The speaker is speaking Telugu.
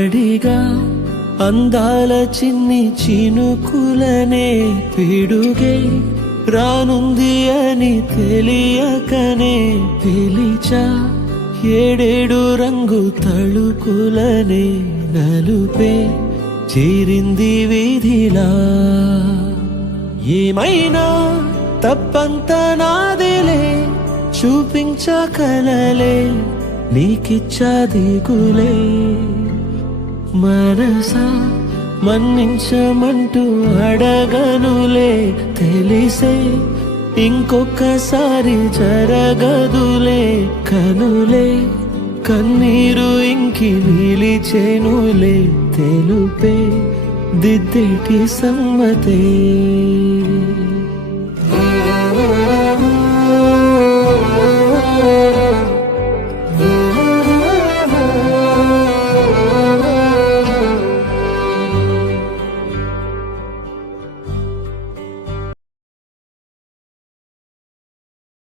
అడిగా అందాల చిన్ని చినుకులనే పిడుగే రానుంది అని తెలియకనే పిలిచా ఏడేడు రంగు తళుకులనే నలుపే చేరింది వీధిలా ఏమైనా తప్పంత నాదిలే చూపించకలలే నీకిచ్చా దిగులే మనసా మన్నించమంటూ అడగనులే తెలిసే ఇంకొకసారి జరగదులే కనులే కన్నీరు ఇంకి నిలిచేనులే తెలుపే దిద్దేటి సమ్మతే